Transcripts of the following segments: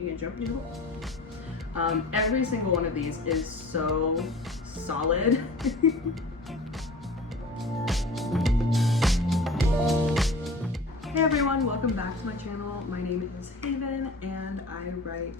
You can jump, you know? Every single one of these is so solid. Hey everyone, welcome back to my channel. My name is Haven and I write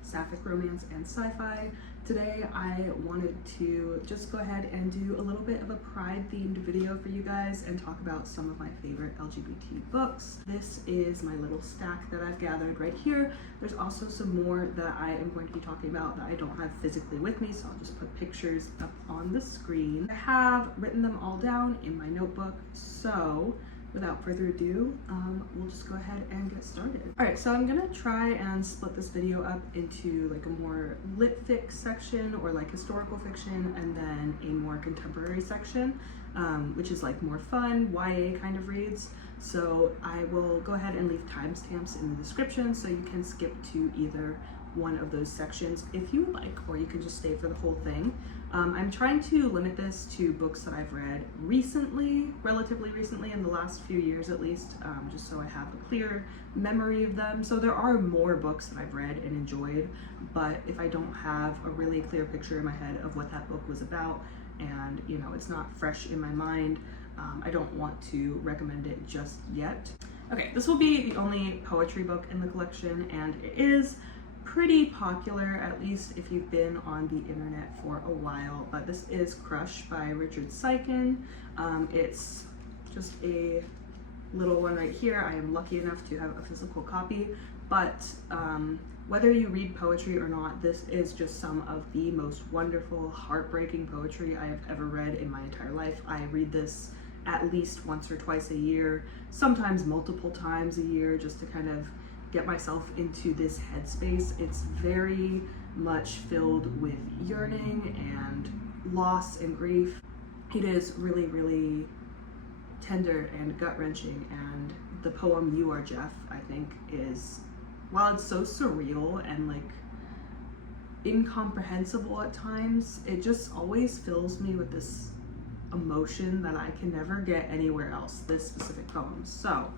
sapphic romance and sci-fi. Today I wanted to just go ahead and do a little bit of a pride themed video for you guys and talk about some of my favorite LGBT books. This is my little stack that I've gathered right here. There's also some more that I am going to be talking about that I don't have physically with me, so I'll just put pictures up on the screen. I have written them all down in my notebook, so without further ado, we'll just go ahead and get started. All right, so I'm gonna try and split this video up into like a more lit-fic section or like historical fiction, and then a more contemporary section, which is like more fun, YA kind of reads. So I will go ahead and leave timestamps in the description so you can skip to either one of those sections if you would like, or you can just stay for the whole thing. I'm trying to limit this to books that I've read recently, relatively recently, in the last few years at least, just so I have a clear memory of them. So there are more books that I've read and enjoyed, but if I don't have a really clear picture in my head of what that book was about, and you know, it's not fresh in my mind, I don't want to recommend it just yet. Okay, this will be the only poetry book in the collection, and it is pretty popular, at least if you've been on the internet for a while, but this is Crush by Richard Siken. It's just a little one right here. I am lucky enough to have a physical copy, but whether you read poetry or not, this is just some of the most wonderful, heartbreaking poetry I have ever read in my entire life. I read this at least once or twice a year, sometimes multiple times a year, just to kind of get myself into this headspace. It's very much filled with yearning and loss and grief. It is really, really tender and gut-wrenching, and the poem You Are Jeff, I think, is, while it's so surreal and like incomprehensible at times, it just always fills me with this emotion that I can never get anywhere else, this specific poem. So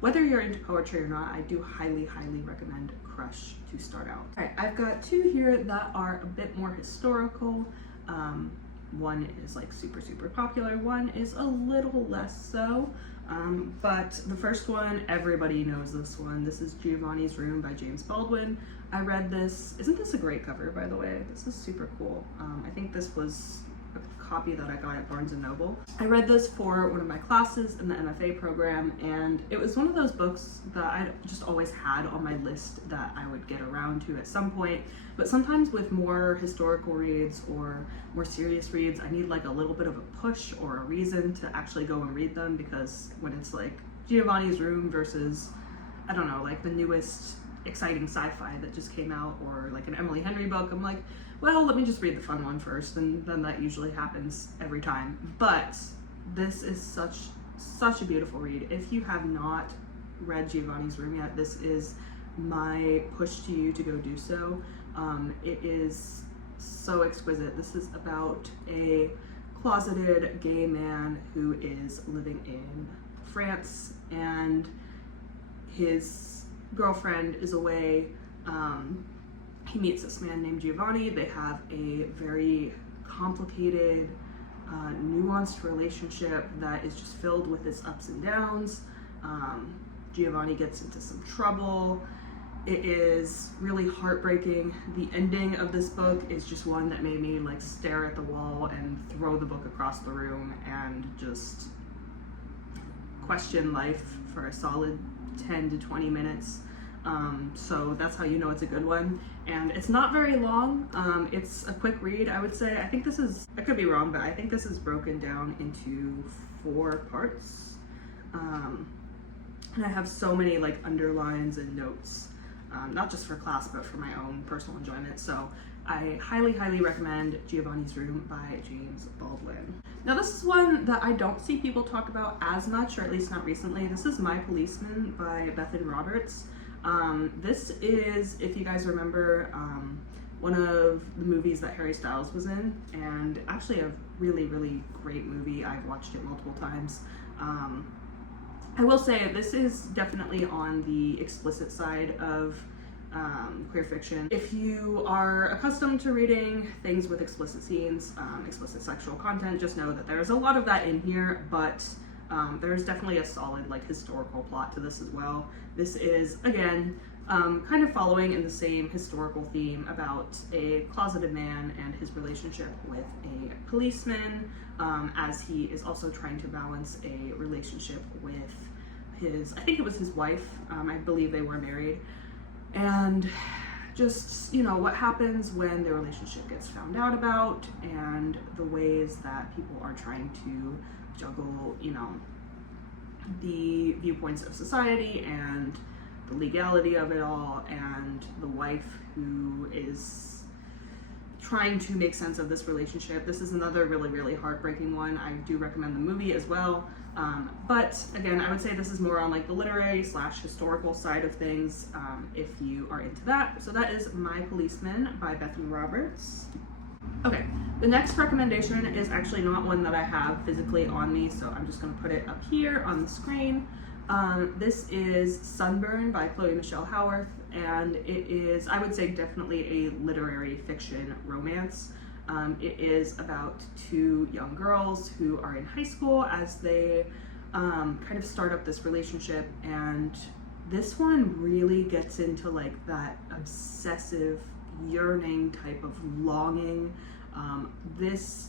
whether you're into poetry or not, I do highly, highly recommend Crush to start out. All right, I've got two here that are a bit more historical. One is like super, super popular. One is a little less so. But the first one, everybody knows this one. This is Giovanni's Room by James Baldwin. I read this. Isn't this a great cover, by the way? This is super cool. I think this was a copy that I got at Barnes & Noble. I read this for one of my classes in the MFA program, and it was one of those books that I just always had on my list that I would get around to at some point. But sometimes with more historical reads or more serious reads, I need like a little bit of a push or a reason to actually go and read them, because when it's like Giovanni's Room versus, I don't know, like the newest exciting sci-fi that just came out, or like an Emily Henry book, I'm like, well, let me just read the fun one first, and then that usually happens every time. But this is such a beautiful read. If you have not read Giovanni's Room yet, this is my push to you to go do so. It is so exquisite. This is about a closeted gay man who is living in France, and his girlfriend is away. He meets this man named Giovanni. They have a very complicated, nuanced relationship that is just filled with its ups and downs. Giovanni gets into some trouble. It is really heartbreaking. The ending of this book is just one that made me like stare at the wall and throw the book across the room and just question life for a solid 10 to 20 minutes. So that's how you know it's a good one. And it's not very long. It's a quick read, I would say. I think this is, I could be wrong, but I think this is broken down into 4 parts. And I have so many like underlines and notes, not just for class, but for my own personal enjoyment. So I highly, highly recommend Giovanni's Room by James Baldwin. Now this is one that I don't see people talk about as much, or at least not recently. This is My Policeman by Bethan Roberts. This is, if you guys remember, one of the movies that Harry Styles was in, and actually a really, really great movie. I've watched it multiple times. I will say this is definitely on the explicit side of queer fiction. If you are accustomed to reading things with explicit scenes, explicit sexual content, just know that there's a lot of that in here, but there's definitely a solid like historical plot to this as well. This is, again, kind of following in the same historical theme about a closeted man and his relationship with a policeman, as he is also trying to balance a relationship with I think it was his wife, I believe they were married, and just, you know, what happens when their relationship gets found out about, and the ways that people are trying to juggle, you know, the viewpoints of society and the legality of it all, and the wife who is trying to make sense of this relationship. This is another really, really heartbreaking one. I do recommend the movie as well. But again, I would say this is more on like the literary / historical side of things, if you are into that. So that is My Policeman by Bethan Roberts. Okay, the next recommendation is actually not one that I have physically on me, so I'm just going to put it up here on the screen. This is Sunburn by Chloe Michelle Howarth, and it is, I would say, definitely a literary fiction romance. It is about two young girls who are in high school as they kind of start up this relationship, and this one really gets into like that obsessive yearning type of longing. This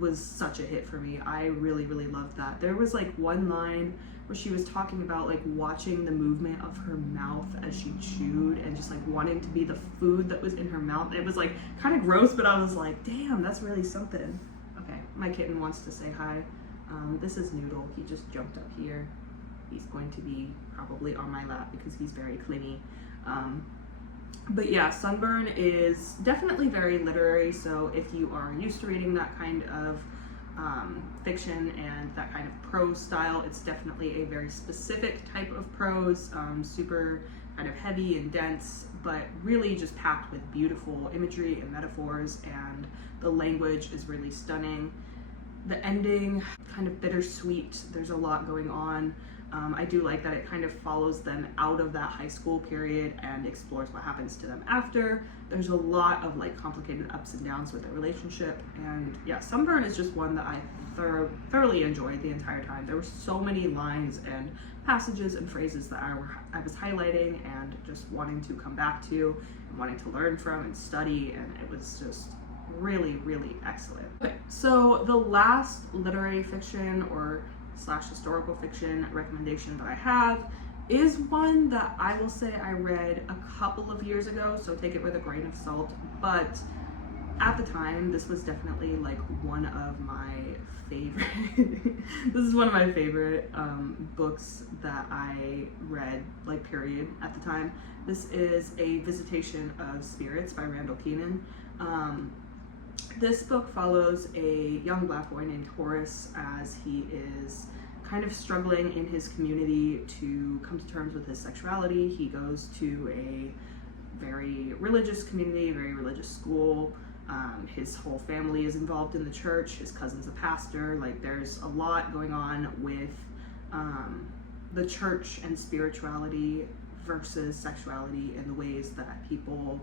was such a hit for me. I really, really loved that. There was like one line where she was talking about like watching the movement of her mouth as she chewed and just like wanting to be the food that was in her mouth. It was like kind of gross, but I was like, damn, that's really something. Okay, my kitten wants to say hi. This is Noodle. He just jumped up here. He's going to be probably on my lap because he's very clingy. But yeah, Sunburn is definitely very literary, so if you are used to reading that kind of fiction and that kind of prose style, it's definitely a very specific type of prose, super kind of heavy and dense, but really just packed with beautiful imagery and metaphors, and the language is really stunning. The ending, kind of bittersweet, there's a lot going on. I do like that it kind of follows them out of that high school period and explores what happens to them after. There's a lot of like complicated ups and downs with their relationship, and yeah, Sunburn is just one that I thoroughly enjoyed the entire time. There were so many lines and passages and phrases that I was highlighting and just wanting to come back to and wanting to learn from and study, and it was just really, really excellent. Okay, so the last literary fiction or / historical fiction recommendation that I have is one that I will say I read a couple of years ago, so take it with a grain of salt, but at the time this was definitely like one of my favorite this is one of my favorite books that I read, like, period, at the time. This is A Visitation of Spirits by Randall Kenan. This book follows a young black boy named Horace as he is kind of struggling in his community to come to terms with his sexuality. He goes to a very religious community, very religious school. His whole family is involved in the church. His cousin's a pastor. Like, there's a lot going on with the church and spirituality versus sexuality and the ways that people,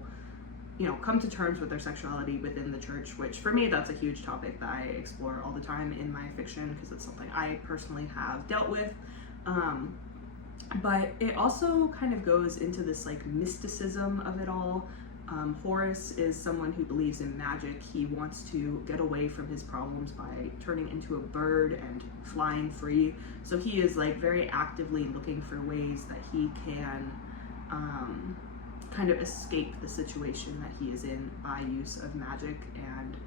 you know, come to terms with their sexuality within the church, which for me, that's a huge topic that I explore all the time in my fiction because it's something I personally have dealt with. But it also kind of goes into this like mysticism of it all. Horace is someone who believes in magic. He wants to get away from his problems by turning into a bird and flying free. So he is like very actively looking for ways that he can kind of escape the situation that he is in by use of magic, and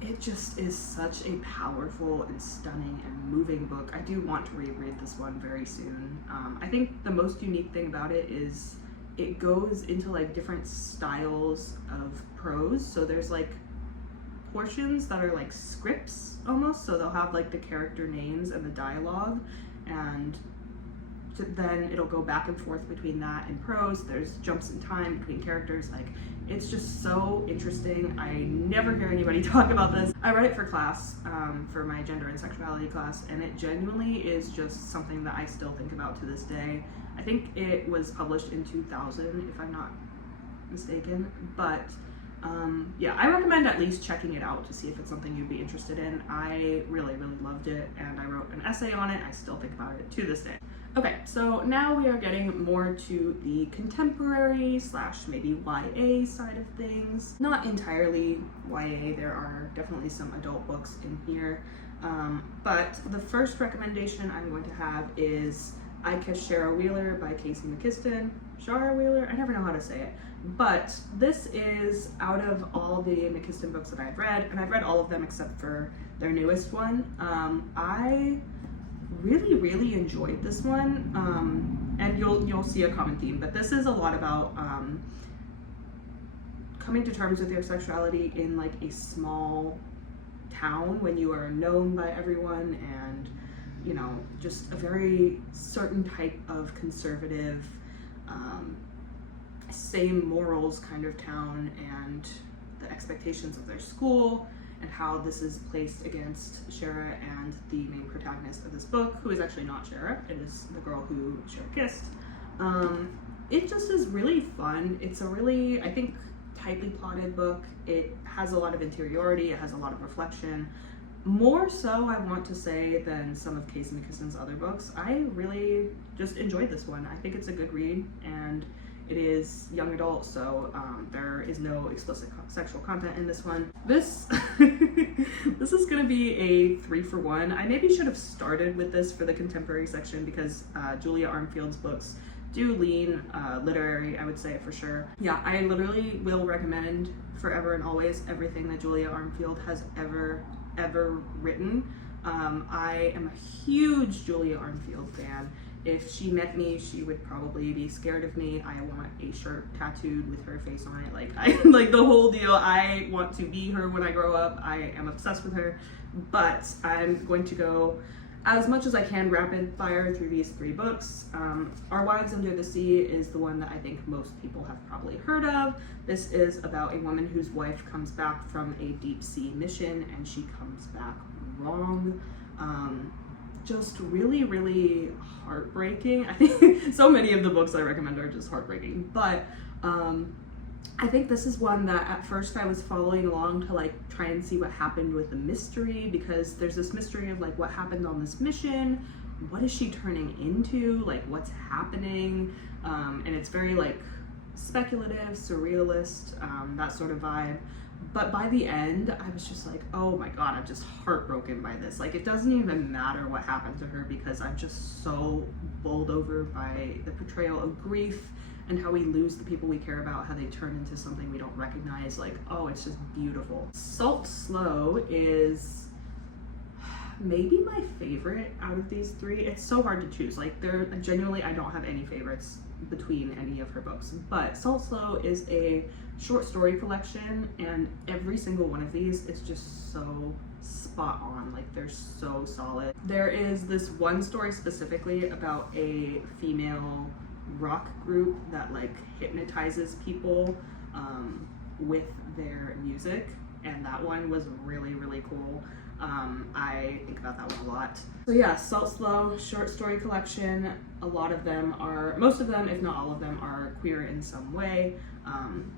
it just is such a powerful and stunning and moving book. I do want to reread this one very soon. I think the most unique thing about it is it goes into like different styles of prose. So there's like portions that are like scripts almost, so they'll have like the character names and the dialogue, and then it'll go back and forth between that and prose. There's jumps in time between characters. Like, it's just so interesting. I never hear anybody talk about this. I read it for class, for my gender and sexuality class, and it genuinely is just something that I still think about to this day. I think it was published in 2000, if I'm not mistaken, but yeah, I recommend at least checking it out to see if it's something you'd be interested in. I really, really loved it, and I wrote an essay on it. I still think about it to this day. Okay, so now we are getting more to the contemporary / maybe YA side of things. Not entirely YA, there are definitely some adult books in here, but the first recommendation I'm going to have is I Kiss Shara Wheeler by Casey McQuiston. Shara Wheeler? I never know how to say it. But this is out of all the McQuiston books that I've read, and I've read all of them except for their newest one. I really, really enjoyed this one, and you'll see a common theme, but this is a lot about coming to terms with your sexuality in like a small town when you are known by everyone, and you know, just a very certain type of conservative, same morals kind of town, and the expectations of their school, and how this is placed against Shara and the main protagonist of this book, who is actually not Shara, it is the girl who Shara kissed. It just is really fun. It's a really, I think, tightly plotted book. It has a lot of interiority, it has a lot of reflection. More so, I want to say, than some of Casey McQuiston's other books. I really just enjoyed this one. I think it's a good read, and it is young adult, so there is no explicit sexual content in this one. This this is gonna be a 3-for-1. I maybe should have started with this for the contemporary section, because Julia Armfield's books do lean literary, I would say, for sure. Yeah, I literally will recommend forever and always everything that Julia Armfield has ever written. I am a huge Julia Armfield fan. If she met me, she would probably be scared of me. I want a shirt tattooed with her face on it. Like, I like the whole deal. I want to be her when I grow up. I am obsessed with her. But I'm going to go as much as I can rapid fire through these 3 books. Our Wives Under the Sea is the one that I think most people have probably heard of. This is about a woman whose wife comes back from a deep sea mission, and she comes back wrong. Just really, really heartbreaking. I think so many of the books I recommend are just heartbreaking, but I think this is one that at first I was following along to like try and see what happened with the mystery, because there's this mystery of like what happened on this mission, what is she turning into, like what's happening, and it's very like speculative, surrealist, that sort of vibe. But by the end, I was just like, oh my god, I'm just heartbroken by this. Like, it doesn't even matter what happened to her, because I'm just so bowled over by the portrayal of grief and how we lose the people we care about, how they turn into something we don't recognize. Like, oh, it's just beautiful. Salt Slow is maybe my favorite out of these 3. It's so hard to choose. Like, they're genuinely, I don't have any favorites between any of her books, but Salt Slow is a short story collection, and every single one of these is just so spot on. Like, they're so solid. There is this one story specifically about a female rock group that like hypnotizes people with their music, and that one was really, really cool. I think about that one a lot. So yeah, Salt Slow, short story collection. A lot of them are, most of them, if not all of them, are queer in some way.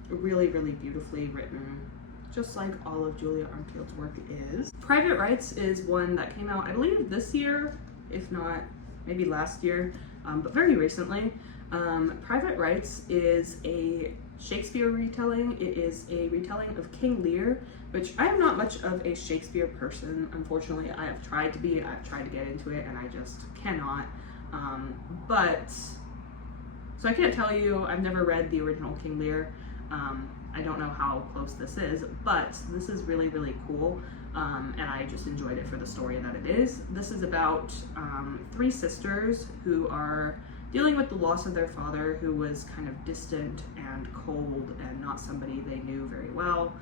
Really, really beautifully written, just like all of Julia Armfield's work is. Private Rites is one that came out, I believe, this year, if not maybe last year, but very recently. Private Rites is a Shakespeare retelling. It is a retelling of King Lear, which I am not much of a Shakespeare person, unfortunately. I have tried to be, I've tried to get into it, and I just cannot. So I can't tell you, I've never read the original King Lear. I don't know how close this is, but this is really, really cool, and I just enjoyed it for the story that it is. This is about 3 sisters who are dealing with the loss of their father, who was kind of distant and cold and not somebody they knew very well.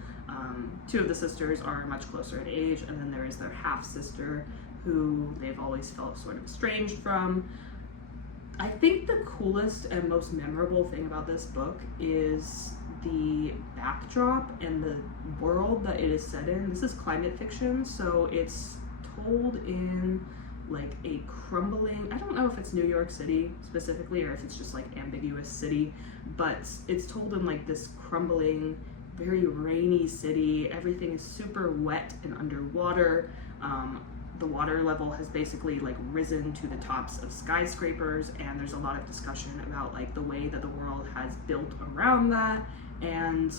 2 of the sisters are much closer in age, and then there is their half-sister who they've always felt sort of estranged from. I think the coolest and most memorable thing about this book is the backdrop and the world that it is set in. This is climate fiction, so it's told in like a crumbling, I don't know if it's New York City specifically or if it's just like ambiguous city, but it's told in like this crumbling, very rainy city. Everything is super wet and underwater. The water level has basically like risen to the tops of skyscrapers, and there's a lot of discussion about like the way that the world has built around that, and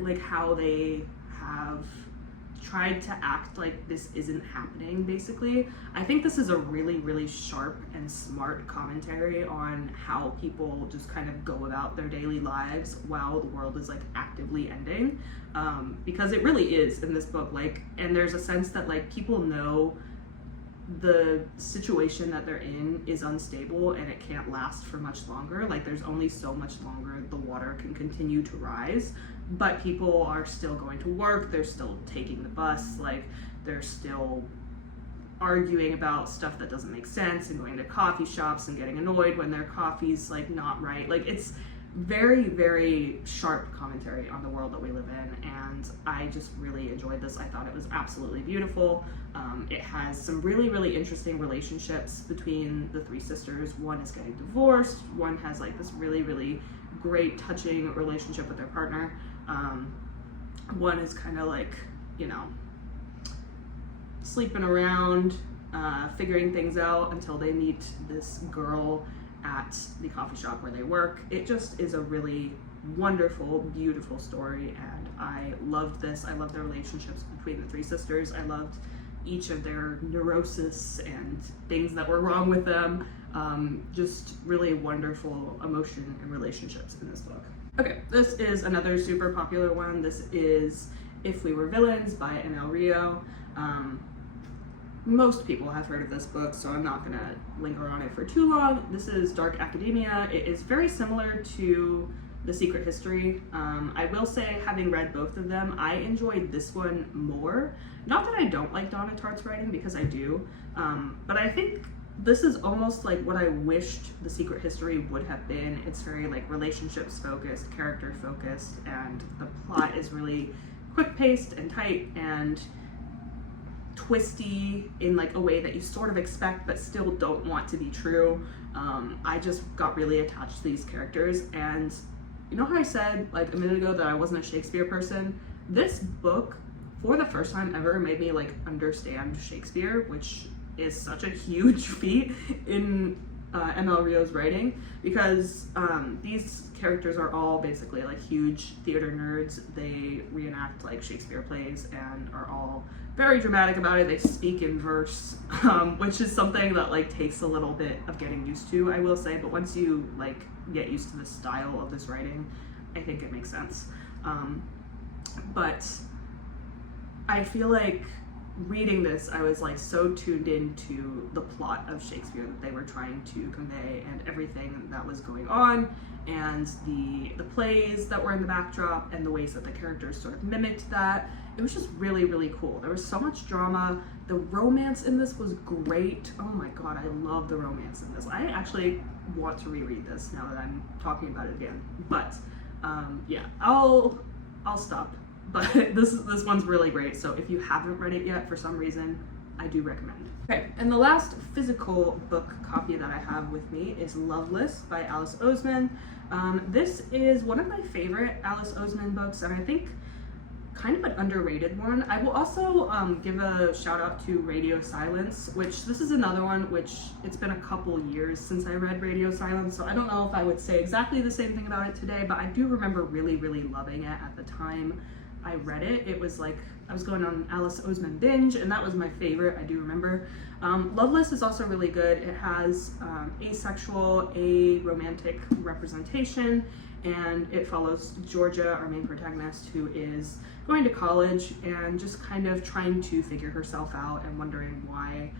like how they have tried to act like this isn't happening, basically. I think this is a really, really sharp and smart commentary on how people just kind of go about their daily lives while the world is like actively ending. Because it really is in this book, like, and there's a sense that like people know the situation that they're in is unstable and it can't last for much longer. Like there's only so much longer the water can continue to rise, but people are still going to work, they're still taking the bus, like they're still arguing about stuff that doesn't make sense and going to coffee shops and getting annoyed when their coffee's like not right. Like it's very, very sharp commentary on the world that we live in, and I just really enjoyed this. I thought it was absolutely beautiful. It has some really, really interesting relationships between the three sisters. One is getting divorced, one has like this really, really great touching relationship with their partner. One is kind of like, you know, sleeping around, figuring things out until they meet this girl at the coffee shop where they work. It just is a really wonderful, beautiful story, and I loved this. I loved the relationships between the three sisters. I loved each of their neurosis and things that were wrong with them. Just really wonderful emotion and relationships in this book. Okay, this is another super popular one. This is If We Were Villains by N.L. Rio. Most people have heard of this book, so I'm not gonna linger on it for too long. This is dark academia. It is very similar to The Secret History. I will say, having read both of them, I enjoyed this one more. Not that I don't like Donna Tartt's writing, because I do, but I think this is almost like what I wished The Secret History would have been. It's very like relationships focused, character focused, and the plot is really quick paced and tight and twisty in like a way that you sort of expect but still don't want to be true. I just got really attached to these characters, and you know how I said like a minute ago that I wasn't a Shakespeare person? This book, for the first time ever, made me like understand Shakespeare, which is such a huge feat in N.L. Rio's writing, because these characters are all basically like huge theater nerds. They reenact like Shakespeare plays and are all very dramatic about it. They speak in verse, which is something that like takes a little bit of getting used to, I will say, but once you like get used to the style of this writing, I think it makes sense. But I feel like reading this, I was like so tuned into the plot of Shakespeare that they were trying to convey, and everything that was going on, and the plays that were in the backdrop, and the ways that the characters sort of mimicked that. It was just really, really cool. There was so much drama. The romance in this was great. Oh my god, I love the romance in this. I actually want to reread this now that I'm talking about it again. But yeah, I'll stop. But this one's really great, so if you haven't read it yet for some reason, I do recommend. Okay, and the last physical book copy that I have with me is Loveless by Alice Oseman. This is one of my favorite Alice Oseman books, and I think kind of an underrated one. I will also give a shout out to Radio Silence, which this is another one which it's been a couple years since I read Radio Silence, so I don't know if I would say exactly the same thing about it today, but I do remember really, really loving it at the time I read it. It was like I was going on Alice Oseman binge, and that was my favorite, I do remember. Loveless is also really good. It has asexual, aromantic representation, and it follows Georgia, our main protagonist, who is going to college and just kind of trying to figure herself out and wondering why,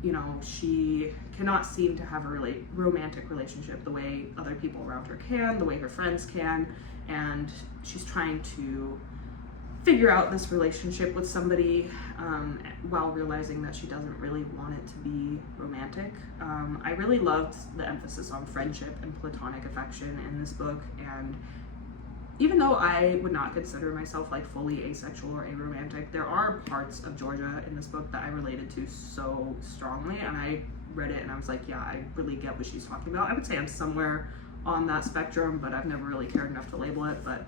you know, she cannot seem to have a really romantic relationship the way other people around her can, the way her friends can, and she's trying to figure out this relationship with somebody while realizing that she doesn't really want it to be romantic. I really loved the emphasis on friendship and platonic affection in this book, and even though I would not consider myself like fully asexual or aromantic, there are parts of Georgia in this book that I related to so strongly, and I read it and I was like, yeah, I really get what she's talking about. I would say I'm somewhere on that spectrum, but I've never really cared enough to label it. But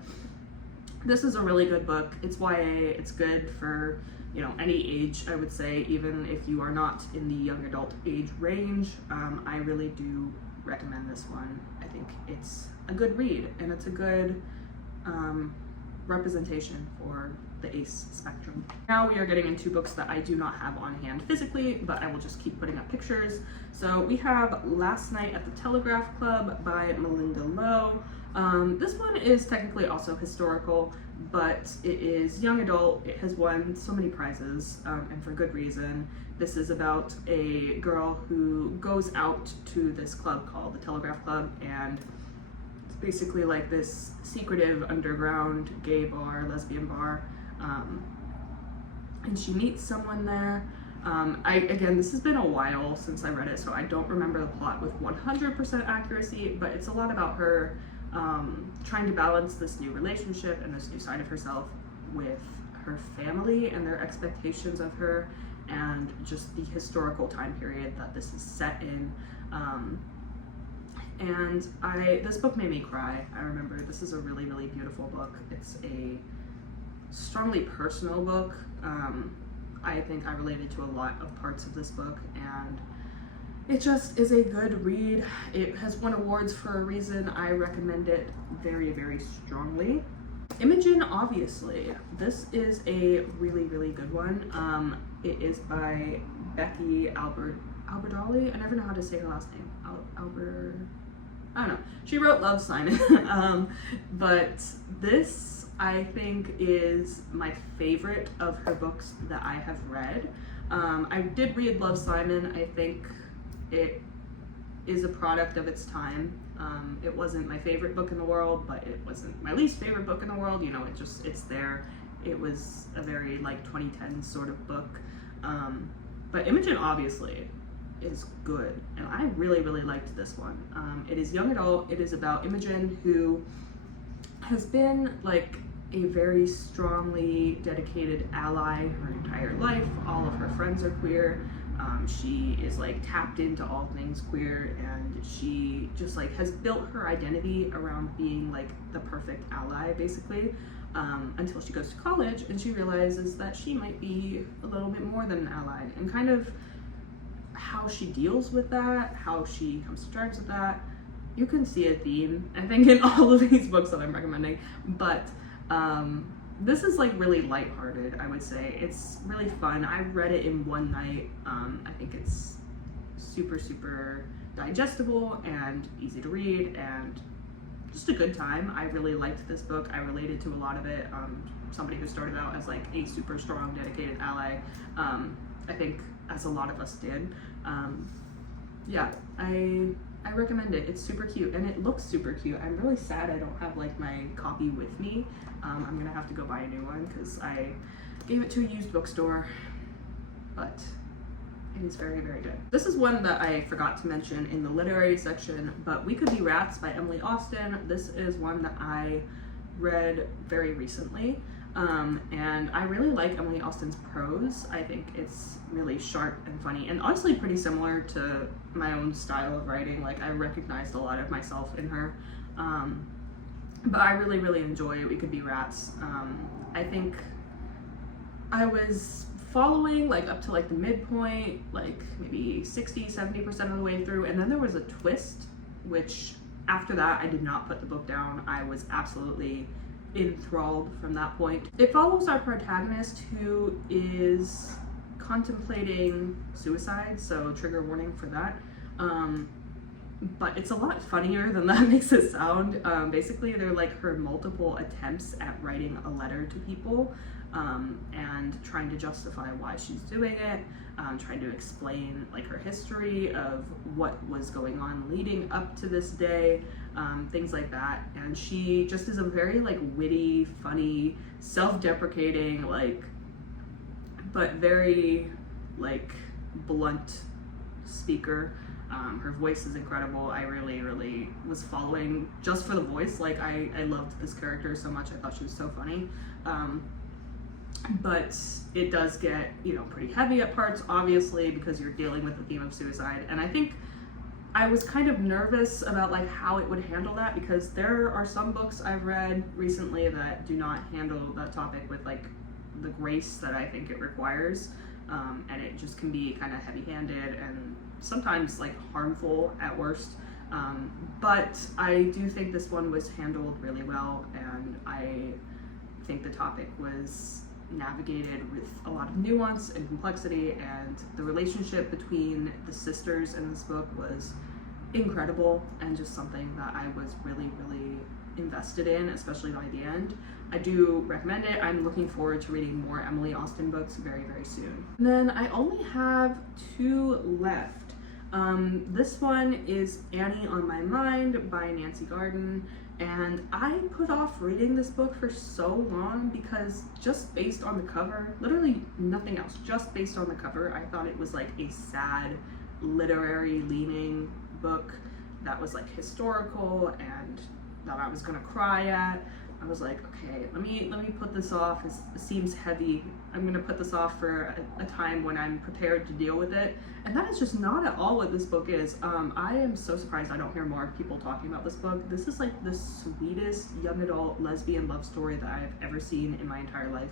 this is a really good book. It's YA, it's good for, you know, any age, I would say, even if you are not in the young adult age range. I really do recommend this one. I think it's a good read, and it's a good representation for the ace spectrum. Now we are getting into books that I do not have on hand physically, but I will just keep putting up pictures. So we have Last Night at the Telegraph Club by Malinda Lo. This one is technically also historical, but it is young adult. It has won so many prizes, and for good reason. This is about a girl who goes out to this club called the Telegraph Club, and it's basically like this secretive underground gay bar, lesbian bar, and she meets someone there. Again, this has been a while since I read it, so I don't remember the plot with 100% accuracy, but it's a lot about her trying to balance this new relationship and this new side of herself with her family and their expectations of her, and just the historical time period that this is set in. And this book made me cry. I remember this is a really, really beautiful book. It's a strongly personal book. I think I related to a lot of parts of this book, and it just is a good read. It has won awards for a reason. I recommend it very, very strongly. Imogen, obviously. This is a really, really good one. It is by Becky Albertalli. I never know how to say her last name. I don't know. She wrote Love, Simon. But this, I think, is my favorite of her books that I have read. I did read Love, Simon. I think it is a product of its time. It wasn't my favorite book in the world, but it wasn't my least favorite book in the world. You know, it's there. It was a very like 2010s sort of book. But Imogen obviously is good, and I really, really liked this one. It is young adult. It is about Imogen, who has been like a very strongly dedicated ally her entire life. All of her friends are queer. She is like tapped into all things queer, and she just like has built her identity around being like the perfect ally, basically, until she goes to college and she realizes that she might be a little bit more than an ally, and kind of how she deals with that, how she comes to terms with that. You can see a theme, I think, in all of these books that I'm recommending, but this is like really lighthearted, I would say. It's really fun. I read it in one night. I think it's super, super digestible and easy to read, and just a good time. I really liked this book. I related to a lot of it. Somebody who started out as like a super strong, dedicated ally. I think as a lot of us did. Yeah, I recommend it. It's super cute, and it looks super cute. I'm really sad I don't have like my copy with me. I'm gonna have to go buy a new one because I gave it to a used bookstore, but it is very, very good. This is one that I forgot to mention in the literary section, but We Could Be Rats by Emily Austen. This is one that I read very recently, and I really like Emily Austen's prose. I think it's really sharp and funny, and honestly pretty similar to my own style of writing. Like, I recognized a lot of myself in her. But I really, really enjoy We Could Be Rats. I think I was following like up to like the midpoint, like maybe 60-70% of the way through, and then there was a twist, which after that I did not put the book down. I was absolutely enthralled from that point. It follows our protagonist, who is contemplating suicide, so trigger warning for that. But it's a lot funnier than that makes it sound. Basically, they're like her multiple attempts at writing a letter to people, and trying to justify why she's doing it, trying to explain like her history of what was going on leading up to this day, things like that. And she just is a very like witty, funny, self-deprecating, like, but very like blunt speaker. Her voice is incredible. I really was following just for the voice. Like, I loved this character so much. I thought she was so funny. But it does get, you know, pretty heavy at parts, obviously, because you're dealing with the theme of suicide. And I think I was kind of nervous about like how it would handle that, because there are some books I've read recently that do not handle that topic with like the grace that I think it requires. And it just can be kind of heavy-handed and sometimes like harmful at worst. But I do think this one was handled really well, and I think the topic was navigated with a lot of nuance and complexity, and the relationship between the sisters in this book was incredible and just something that I was really invested in, especially by the end. I do recommend it. I'm looking forward to reading more Emily Austen books very soon. And then I only have 2 left. This one is Annie on My Mind by Nancy Garden. And I put off reading this book for so long because just based on the cover, literally nothing else, just based on the cover, I thought it was like a sad, literary leaning book that was like historical and that I was gonna cry at. I was like, okay, let me put this off. It seems heavy. I'm gonna put this off for a time when I'm prepared to deal with it. And that is just not at all what this book is. I am so surprised I don't hear more people talking about this book. This is like the sweetest young adult lesbian love story that I've ever seen in my entire life.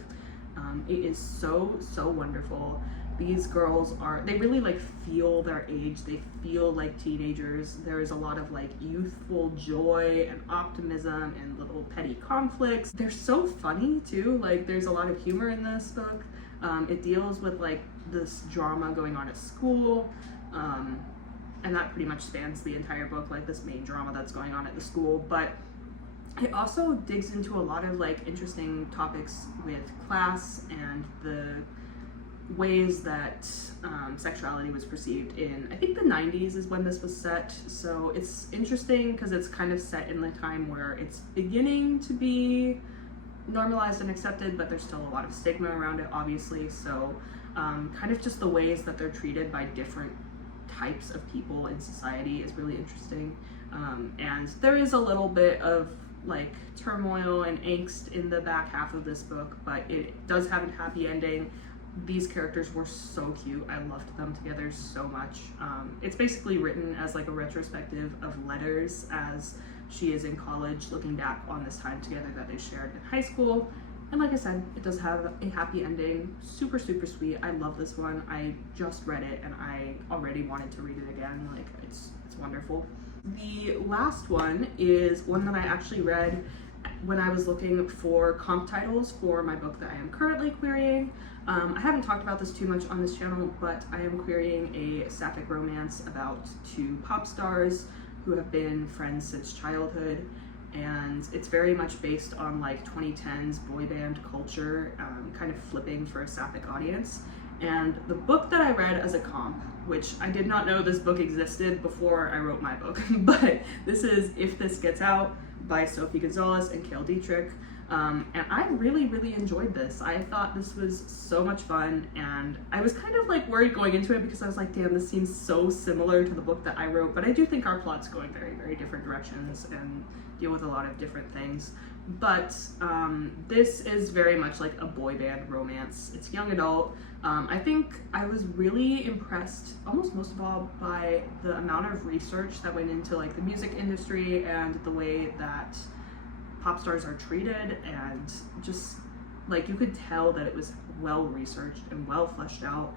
It is so wonderful. These girls they really like feel their age. They feel like teenagers. There is a lot of like youthful joy and optimism and little petty conflicts. They're so funny too. Like, there's a lot of humor in this book. It deals with like this drama going on at school. And that pretty much spans the entire book, like this main drama that's going on at the school. But it also digs into a lot of like interesting topics with class and the ways that sexuality was perceived in, I think the 90s is when this was set. So it's interesting because it's kind of set in the time where it's beginning to be normalized and accepted, but there's still a lot of stigma around it, obviously. So kind of just the ways that they're treated by different types of people in society is really interesting. And there is a little bit of like turmoil and angst in the back half of this book, but it does have a happy ending. These characters were so cute. I loved them together so much. It's basically written as like a retrospective of letters as she is in college, looking back on this time together that they shared in high school. And like I said, it does have a happy ending. Super sweet. I love this one. I just read it and I already wanted to read it again. Like, it's wonderful. The last one is one that I actually read when I was looking for comp titles for my book that I am currently querying. I haven't talked about this too much on this channel, but I am querying a sapphic romance about 2 pop stars who have been friends since childhood, and it's very much based on like 2010s boy band culture, kind of flipping for a sapphic audience. And the book that I read as a comp, which I did not know this book existed before I wrote my book, but this is If This Gets Out by Sophie Gonzales and Cale Dietrich. And I really enjoyed this. I thought this was so much fun, and I was kind of like worried going into it because I was like, damn, this seems so similar to the book that I wrote, but I do think our plot's going very different directions and deal with a lot of different things. But this is very much like a boy band romance. It's young adult. I think I was really impressed, almost most of all, by the amount of research that went into like the music industry and the way that pop stars are treated, and just like you could tell that it was well researched and well fleshed out.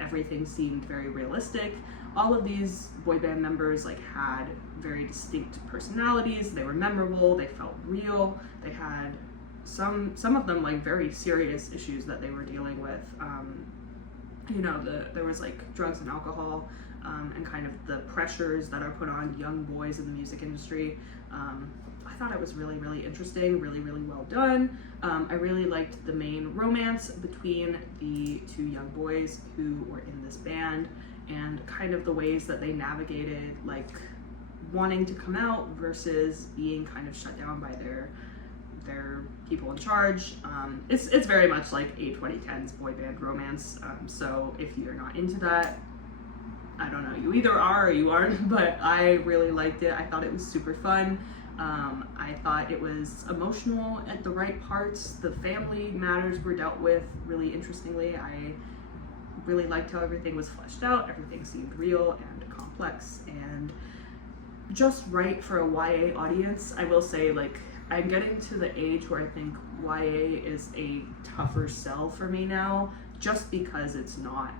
Everything seemed very realistic. All of these boy band members like had very distinct personalities. They were memorable. They felt real. They had some of them like very serious issues that they were dealing with. You know, there was like drugs and alcohol, and kind of the pressures that are put on young boys in the music industry. I thought it was really interesting, really well done. I really liked the main romance between the 2 young boys who were in this band, and kind of the ways that they navigated like wanting to come out versus being kind of shut down by their people in charge. It's very much like a 2010s boy band romance. So if you're not into that, I don't know, you either are or you aren't, but I really liked it. I thought it was super fun. I thought it was emotional at the right parts. The family matters were dealt with really interestingly. I really liked how everything was fleshed out. Everything seemed real and complex and just right for a YA audience. I will say, like, I'm getting to the age where I think YA is a tougher sell for me now, just because it's not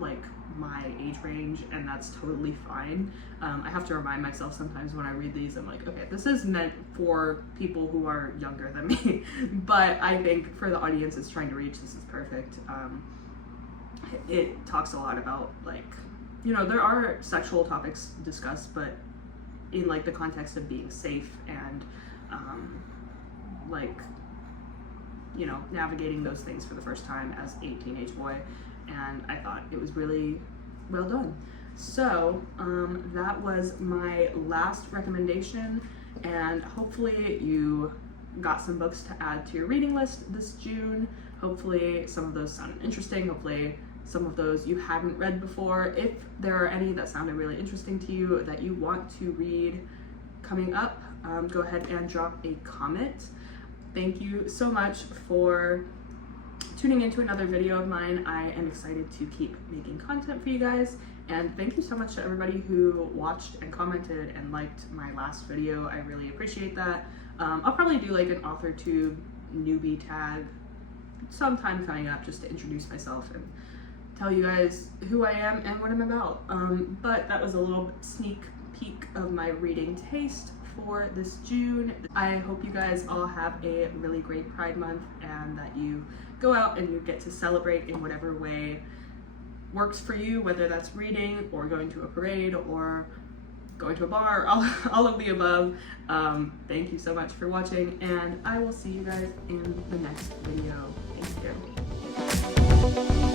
like my age range, and that's totally fine. I have to remind myself sometimes when I read these, I'm like, okay, this is meant for people who are younger than me, but I think for the audience it's trying to reach, this is perfect. It talks a lot about, like, you know, there are sexual topics discussed, but in like the context of being safe and like, you know, navigating those things for the first time as a teenage boy. And I thought it was really well done. So that was my last recommendation, and hopefully you got some books to add to your reading list this June. Hopefully some of those sounded interesting. Hopefully some of those you hadn't read before. If there are any that sounded really interesting to you that you want to read coming up, go ahead and drop a comment. Thank you so much for tuning into another video of mine. I am excited to keep making content for you guys, and thank you so much to everybody who watched and commented and liked my last video. I really appreciate that. I'll probably do like an AuthorTube newbie tag sometime coming up, just to introduce myself and tell you guys who I am and what I'm about. But that was a little sneak peek of my reading taste for this June. I hope you guys all have a really great Pride Month, and that you go out and you get to celebrate in whatever way works for you, whether that's reading or going to a parade or going to a bar, all of the above. Thank you so much for watching, and I will see you guys in the next video. Thank you.